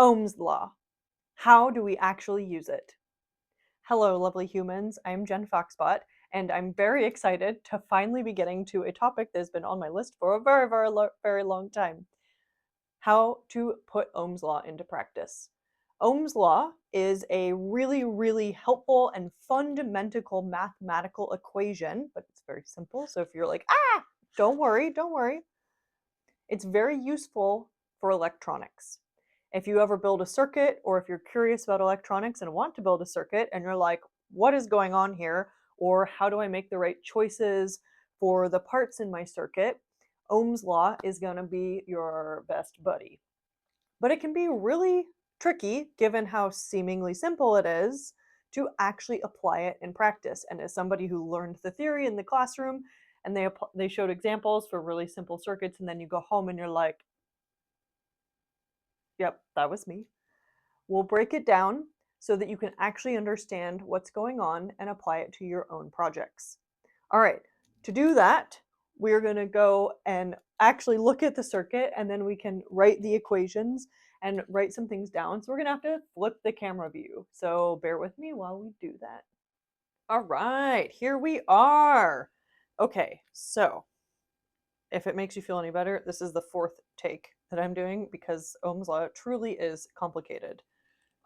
Ohm's law. How do we actually use it? Hello, lovely humans. I'm Jen Foxbot, and I'm very excited to finally be getting to a topic that's been on my list for a very long time. How to put Ohm's law into practice. Ohm's law is a really helpful and fundamental mathematical equation, but it's very simple. So if you're like, don't worry. It's very useful for electronics. If you ever build a circuit, or if you're curious about electronics and want to build a circuit and you're like, what is going on here? Or how do I make the right choices for the parts in my circuit? Ohm's law is going to be your best buddy. But it can be really tricky given how seemingly simple it is to actually apply it in practice. And as somebody who learned the theory in the classroom and they showed examples for really simple circuits, and then you go home and you're like, yep, that was me. We'll break it down so that you can actually understand what's going on and apply it to your own projects. All right, to do that, we're going to go and actually look at the circuit, and then we can write the equations and write some things down. So we're going to have to flip the camera view. So bear with me while we do that. All right, here we are. Okay, so if it makes you feel any better, this is the fourth take that I'm doing because Ohm's law truly is complicated.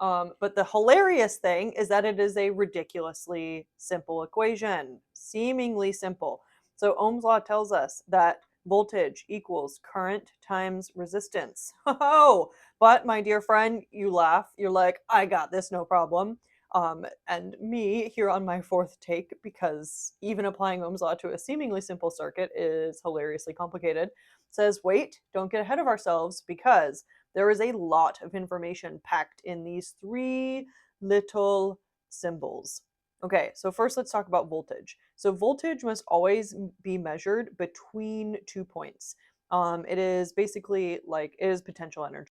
But the hilarious thing is that it is a ridiculously simple equation, seemingly simple. So Ohm's law tells us that voltage equals current times resistance. Oh, but my dear friend, you laugh. You're like, I got this, no problem. And me here on my fourth take, because even applying Ohm's law to a seemingly simple circuit is hilariously complicated, says, wait, don't get ahead of ourselves, because there is a lot of information packed in these three little symbols. Okay, so first let's talk about voltage. So voltage must always be measured between 2 points. It is basically like it is potential energy.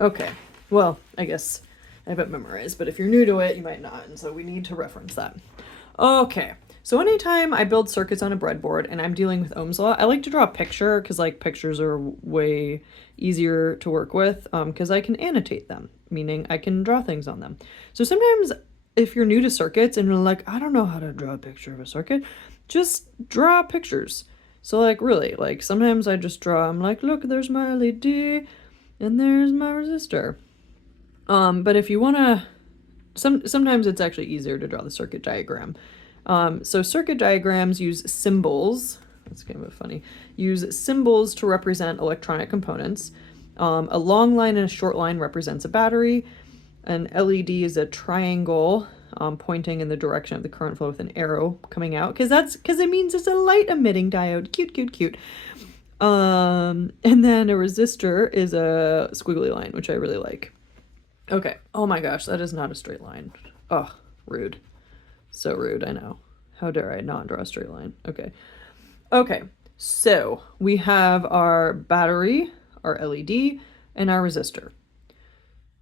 Okay, well, I guess I have it memorized, but if you're new to it, you might not, and so we need to reference that. Okay, so anytime I build circuits on a breadboard and I'm dealing with Ohm's law, I like to draw a picture because like pictures are way easier to work with because I can annotate them, meaning I can draw things on them. So sometimes if you're new to circuits and you're like, I don't know how to draw a picture of a circuit, just draw pictures. So like really, like sometimes I just draw, I'm like, look, there's my LED and there's my resistor. But if you want to, sometimes it's actually easier to draw the circuit diagram. So circuit diagrams use symbols. That's kind of funny. Use symbols to represent electronic components. A long line and a short line represents a battery. An LED is a triangle pointing in the direction of the current flow with an arrow coming out, because it means it's a light emitting diode. Cute, cute, cute. And then a resistor is a squiggly line, which I really like. Okay. Oh my gosh, that is not a straight line. Oh, rude. So rude, I know. How dare I not draw a straight line? Okay. Okay, so we have our battery, our LED, and our resistor.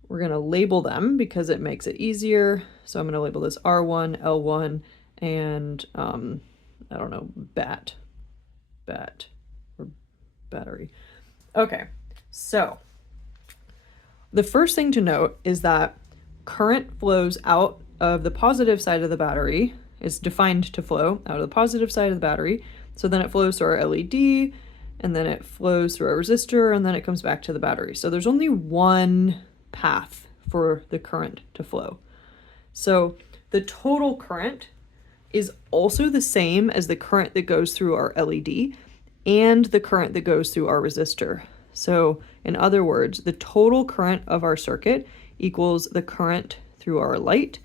We're going to label them because it makes it easier. So I'm going to label this R1, L1, and I don't know, bat, or battery. Okay, so the first thing to note is that current flows out of the positive side of the battery, is defined to flow out of the positive side of the battery. So then it flows through our LED, and then it flows through our resistor, and then it comes back to the battery. So there's only one path for the current to flow. So the total current is also the same as the current that goes through our LED and the current that goes through our resistor. So in other words, the total current of our circuit equals the current through our light,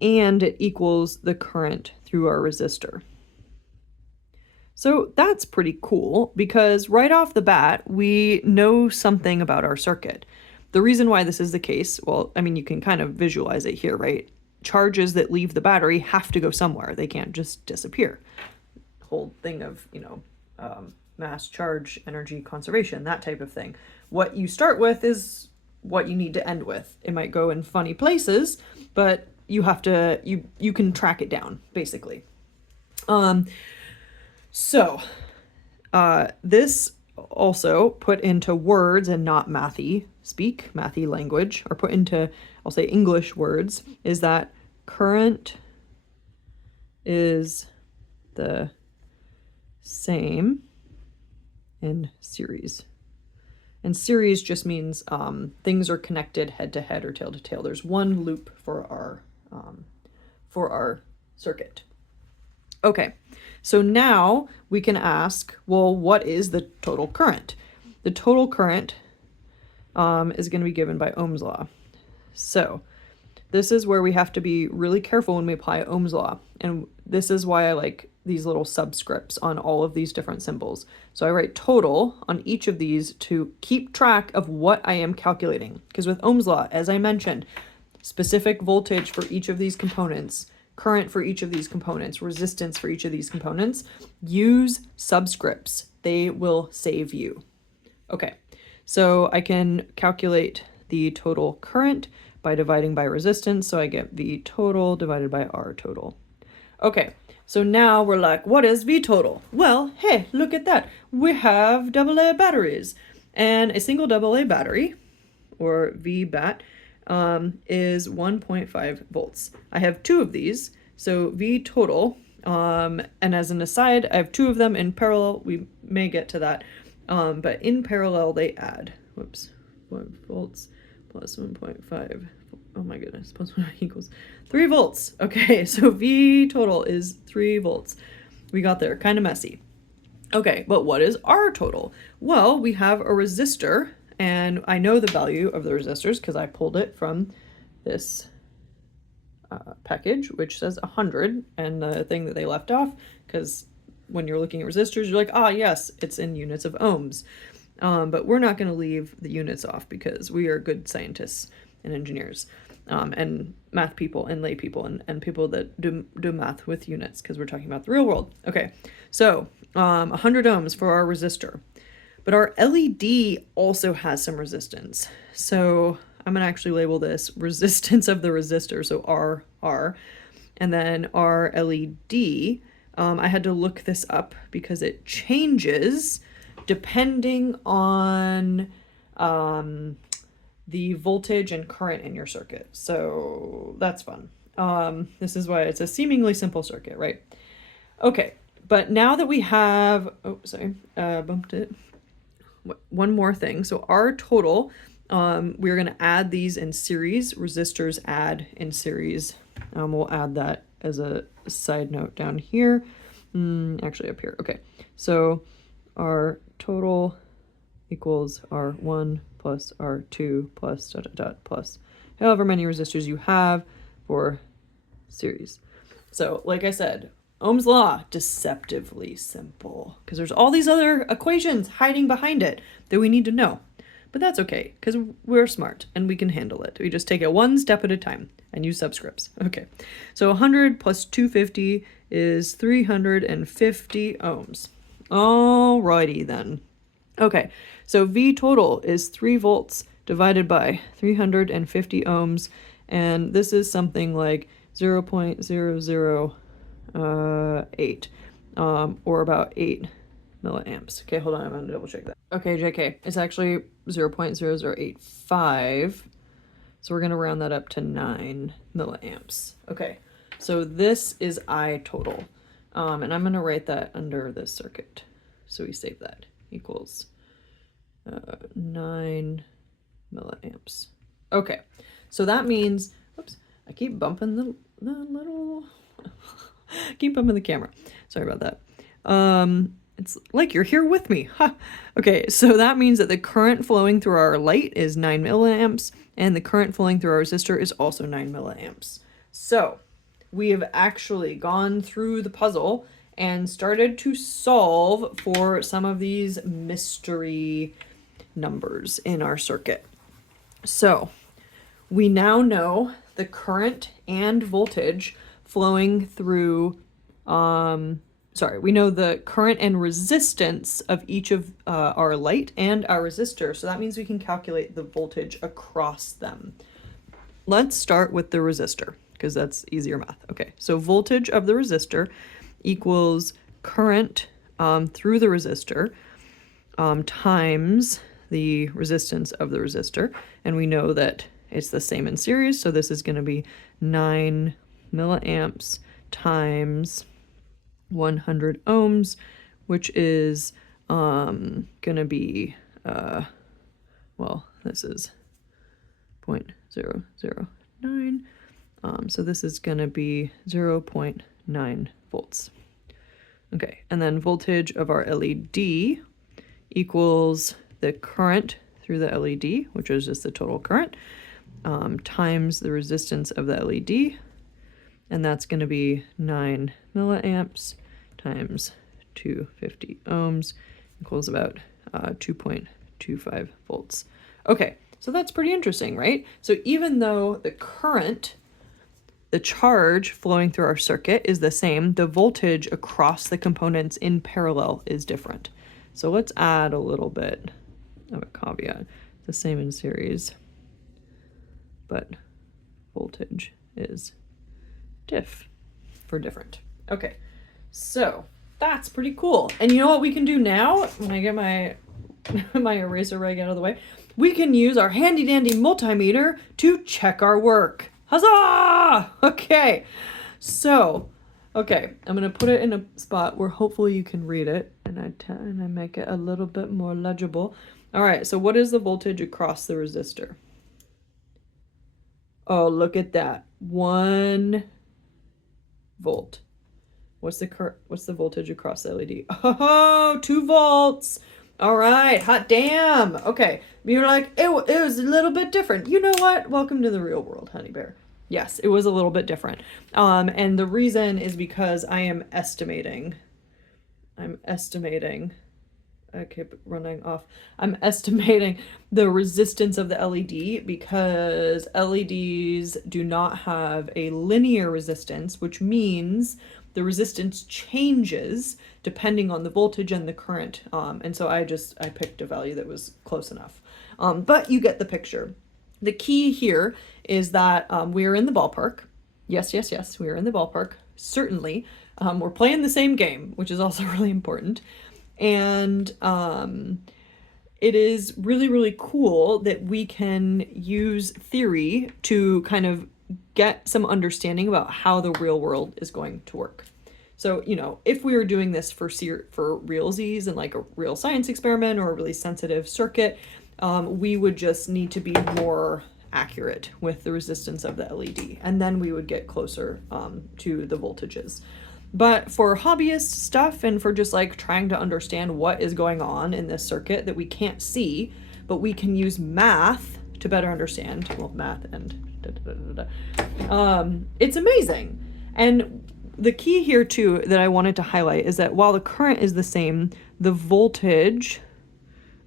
and it equals the current through our resistor. So that's pretty cool because right off the bat, we know something about our circuit. The reason why this is the case, well, I mean, you can kind of visualize it here, right? Charges that leave the battery have to go somewhere. They can't just disappear. Whole thing of, mass charge, energy conservation, that type of thing. What you start with is what you need to end with. It might go in funny places, but you have to, you can track it down, basically. So this also put into words and not mathy language, or put into, I'll say English words, is that current is the same in series. And series just means things are connected head to head or tail to tail. There's one loop for our circuit. Okay, so now we can ask, well, what is the total current? The total current is going to be given by Ohm's law. So this is where we have to be really careful when we apply Ohm's law. And this is why I like these little subscripts on all of these different symbols. So I write total on each of these to keep track of what I am calculating. Because with Ohm's law, as I mentioned, specific voltage for each of these components, current for each of these components, resistance for each of these components, use subscripts. They will save you. Okay, so I can calculate the total current by dividing by resistance. So I get V total divided by R total. Okay, so now we're like, what is V total? Well, hey, look at that. We have AA batteries. And a single AA battery, or VBAT, is 1.5 volts. I have two of these, so V total, and as an aside, I have two of them in parallel. We may get to that, but in parallel they add, 5 volts plus 1.5. Oh my goodness, plus 1 equals 3 volts. Okay, so V total is 3 volts. We got there, kind of messy. Okay, but what is R total? Well, we have a resistor, and I know the value of the resistors because I pulled it from this package, which says 100, and the thing that they left off, because when you're looking at resistors, you're like, ah, yes, it's in units of ohms. But we're not going to leave the units off because we are good scientists and engineers, and math people and lay people and people that do math with units, because we're talking about the real world. Okay, so 100 ohms for our resistor. But our LED also has some resistance. So I'm going to actually label this resistance of the resistor, so RR. And then our LED, I had to look this up because it changes depending on the voltage and current in your circuit. So that's fun. This is why it's a seemingly simple circuit, right? Okay, but now that we have, oh, sorry, bumped it. One more thing. So our total, we're going to add these in series. Resistors add in series. We'll add that as a side note down here. Actually up here. Okay, so our total equals R1 plus R2 plus dot dot dot plus however many resistors you have for series. So like I said, Ohm's law, deceptively simple, because there's all these other equations hiding behind it that we need to know. But that's okay, because we're smart and we can handle it. We just take it one step at a time and use subscripts. Okay, so 100 plus 250 is 350 ohms. Alrighty then. Okay, so V total is 3 volts divided by 350 ohms, and this is something like 0.008, or about 8 milliamps. Okay, hold on, I'm gonna double check that. Okay, JK, it's actually 0.0085, so we're gonna round that up to 9 milliamps. Okay, so this is I total, and I'm gonna write that under this circuit, so we save that, equals 9 milliamps. Okay, so that means, oops, I keep bumping the little, keep bumping the camera. Sorry about that. It's like you're here with me. Ha. Okay, so that means that the current flowing through our light is 9 milliamps, and the current flowing through our resistor is also 9 milliamps. So we have actually gone through the puzzle and started to solve for some of these mystery numbers in our circuit. So we now know the current and voltage flowing through, we know the current and resistance of each of our light and our resistor. So that means we can calculate the voltage across them. Let's start with the resistor, because that's easier math. Okay, so voltage of the resistor equals current through the resistor times the resistance of the resistor. And we know that it's the same in series, so this is going to be 9 milliamps times 100 ohms, which is going to be, well, this is 0.009. So this is going to be 0.9 volts. Okay, and then voltage of our LED equals the current through the LED, which is just the total current, times the resistance of the LED, and that's going to be 9 milliamps times 250 ohms equals about 2.25 volts. Okay, so that's pretty interesting, right? So even though the current, the charge flowing through our circuit is the same, the voltage across the components in parallel is different. So let's add a little bit of a caveat. It's the same in series, but voltage is different. Okay, so that's pretty cool. And you know what we can do now? When I get my my eraser rag out of the way, we can use our handy dandy multimeter to check our work. Huzzah! Okay, so okay, I'm gonna put it in a spot where hopefully you can read it, and I make it a little bit more legible. All right, so what is the voltage across the resistor? Oh, look at that, 1 volt. What's the voltage across the LED? Oh, 2 volts. All right, hot damn. Okay, you're like, it was a little bit different. You know what? Welcome to the real world, honey bear. Yes, it was a little bit different. And the reason is because I am estimating. I keep running off. I'm estimating the resistance of the LED because LEDs do not have a linear resistance, which means the resistance changes depending on the voltage and the current. And so I picked a value that was close enough. But you get the picture. The key here is that we're in the ballpark. Yes, we are in the ballpark, certainly. We're playing the same game, which is also really important. And it is really, really cool that we can use theory to kind of get some understanding about how the real world is going to work. So, you know, if we were doing this for realsies and like a real science experiment or a really sensitive circuit, we would just need to be more accurate with the resistance of the LED, and then we would get closer to the voltages. But for hobbyist stuff and for just like trying to understand what is going on in this circuit that we can't see, but we can use math to better understand, well, math and it's amazing. And the key here too that I wanted to highlight is that while the current is the same, the voltage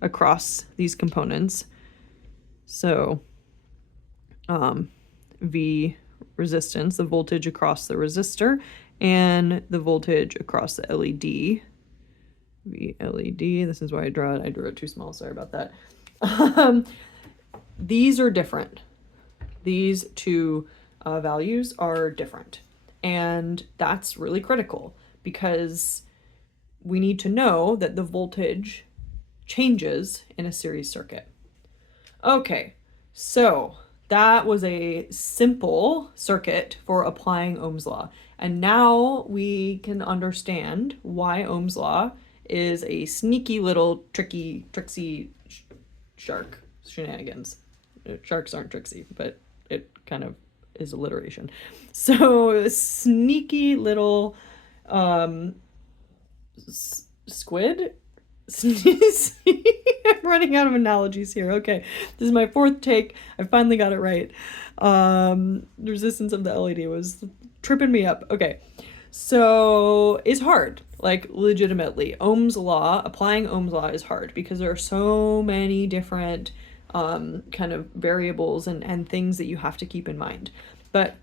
across these components, so V resistance, the voltage across the resistor, and the voltage across the LED, V LED, this is why I drew it too small, sorry about that. These are different. These two values are different. And that's really critical because we need to know that the voltage changes in a series circuit. Okay, so that was a simple circuit for applying Ohm's law. And now we can understand why Ohm's law is a sneaky little tricksy shark shenanigans. Sharks aren't tricksy, but it kind of is alliteration. So sneaky little squid. I'm running out of analogies here. Okay, this is my fourth take. I finally got it right. The resistance of the LED was tripping me up. Okay, so it's hard, like legitimately. Applying Ohm's law is hard because there are so many different kind of variables and things that you have to keep in mind. But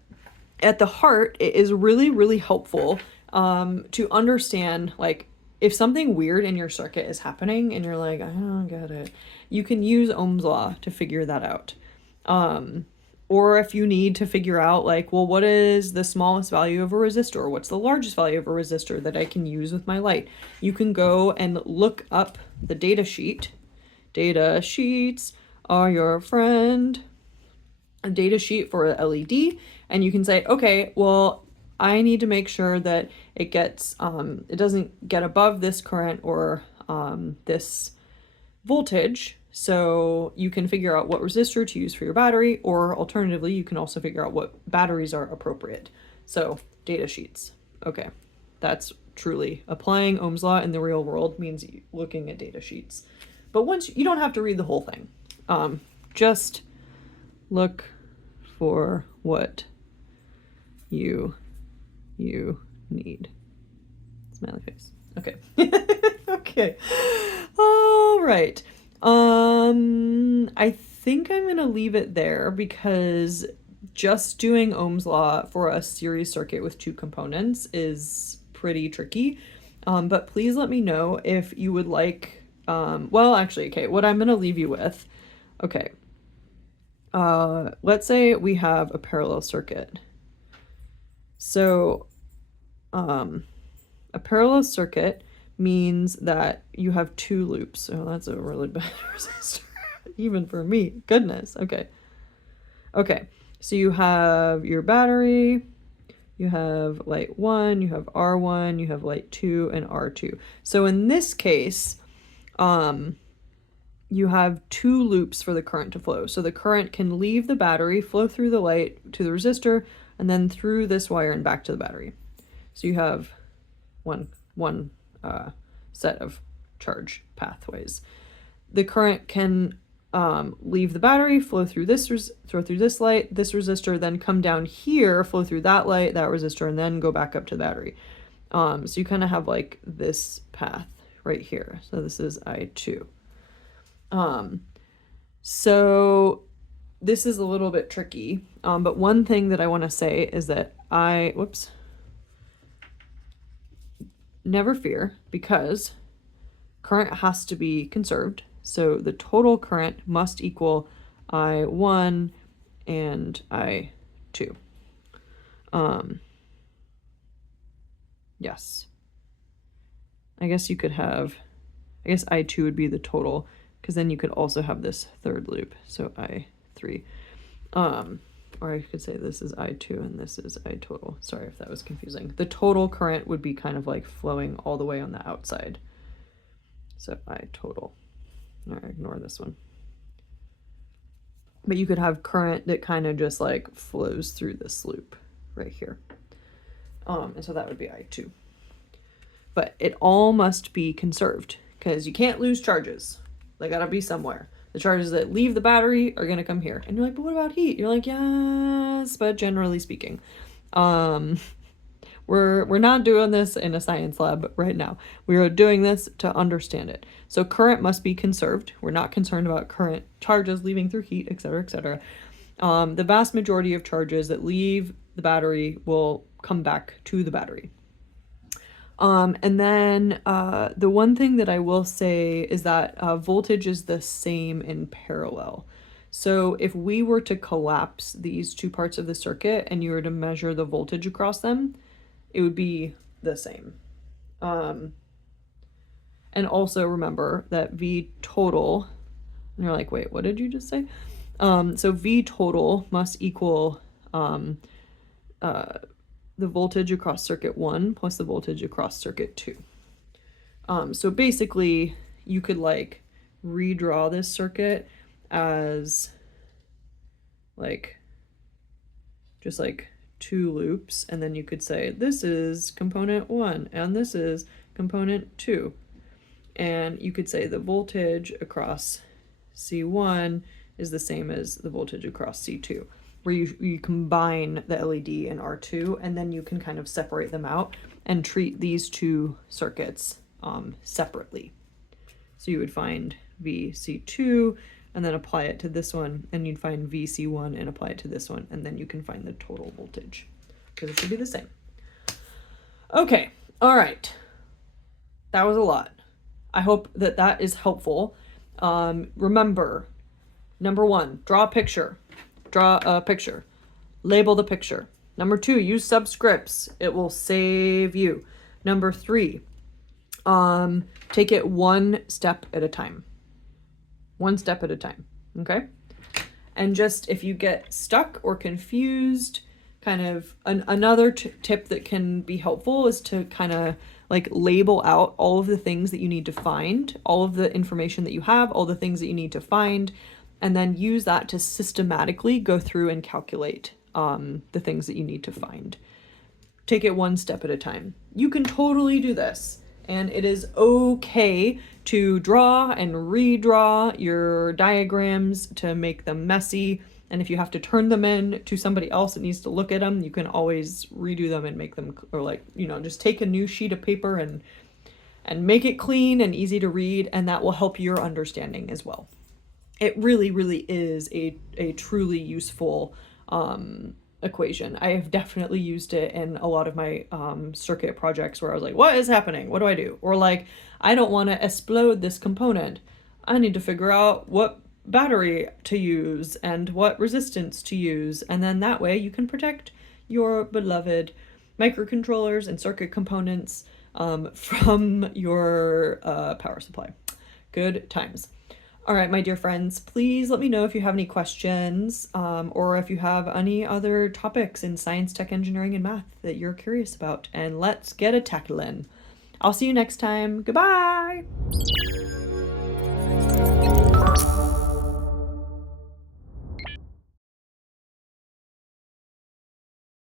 at the heart, it is really, really helpful to understand, like, if something weird in your circuit is happening and you're like, I don't get it, you can use Ohm's law to figure that out. Or if you need to figure out, like, well, what is the smallest value of a resistor? What's the largest value of a resistor that I can use with my light? You can go and look up the data sheet. Data sheets are your friend. A data sheet for a LED, and you can say, okay, well, I need to make sure that it gets, it doesn't get above this current or this voltage. So you can figure out what resistor to use for your battery, or alternatively, you can also figure out what batteries are appropriate. So data sheets. Okay, that's truly applying Ohm's law in the real world means looking at data sheets. But once you don't have to read the whole thing, just look for what you need. Smiley face. Okay. Okay. All right. I think I'm going to leave it there because just doing Ohm's law for a series circuit with two components is pretty tricky. But please let me know if you would like, well, actually, okay, what I'm going to leave you with, okay. Let's say we have a parallel circuit. So, a parallel circuit means that you have two loops. Oh, that's a really bad resistor, even for me. Goodness. Okay. Okay. So you have your battery, you have light 1, you have R1, you have light 2, and R2. So in this case, you have two loops for the current to flow. So the current can leave the battery, flow through the light to the resistor, and then through this wire and back to the battery. So you have one set of charge pathways. The current can leave the battery, flow through this light, this resistor, then come down here, flow through that light, that resistor, and then go back up to the battery. So you kind of have like this path right here. So this is I2. So this is a little bit tricky, but one thing that I want to say is that never fear, because current has to be conserved. So the total current must equal I1 and I2. Yes. I guess you could have, I guess I2 would be the total, because then you could also have this third loop. So I3. Or I could say this is I2 and this is I total. Sorry if that was confusing. The total current would be kind of like flowing all the way on the outside. So I total. All right, ignore this one. But you could have current that kind of just like flows through this loop right here. And so that would be I2. But it all must be conserved, because you can't lose charges. They gotta be somewhere. The charges that leave the battery are gonna come here. And you're like, but what about heat? You're like, yes, but generally speaking. We're not doing this in a science lab right now. We are doing this to understand it. So current must be conserved. We're not concerned about current charges leaving through heat, etc., etc. The vast majority of charges that leave the battery will come back to the battery. And then the one thing that I will say is that voltage is the same in parallel. So if we were to collapse these two parts of the circuit and you were to measure the voltage across them, it would be the same. And also remember that V total, and you're like, wait, what did you just say? So V total must equal the voltage across circuit 1 plus the voltage across circuit 2. So basically you could like redraw this circuit as like just like two loops, and then you could say this is component 1 and this is component 2, and you could say the voltage across C1 is the same as the voltage across C2, where you combine the LED and R2, and then you can kind of separate them out and treat these two circuits separately. So you would find VC2 and then apply it to this one, and you'd find VC1 and apply it to this one, and then you can find the total voltage, because it should be the same. Okay, all right. That was a lot. I hope that that is helpful. Remember, number 1, draw a picture. Draw a picture. Label the picture. Number 2, use subscripts. It will save you. Number 3, take it one step at a time. One step at a time, okay? And just if you get stuck or confused, kind of another tip that can be helpful is to kind of like label out all of the things that you need to find, all of the information that you have, all the things that you need to find, and then use that to systematically go through and calculate the things that you need to find. Take it one step at a time. You can totally do this, and it is okay to draw and redraw your diagrams to make them messy. And if you have to turn them in to somebody else that needs to look at them, you can always redo them and make them, or like, you know, just take a new sheet of paper and make it clean and easy to read, and that will help your understanding as well. It really, really is a truly useful equation. I have definitely used it in a lot of my circuit projects where I was like, what is happening? What do I do? Or like, I don't want to explode this component. I need to figure out what battery to use and what resistance to use. And then that way you can protect your beloved microcontrollers and circuit components from your power supply. Good times. All right, my dear friends, please let me know if you have any questions or if you have any other topics in science, tech, engineering, and math that you're curious about, and let's get a tackling. I'll see you next time. Goodbye.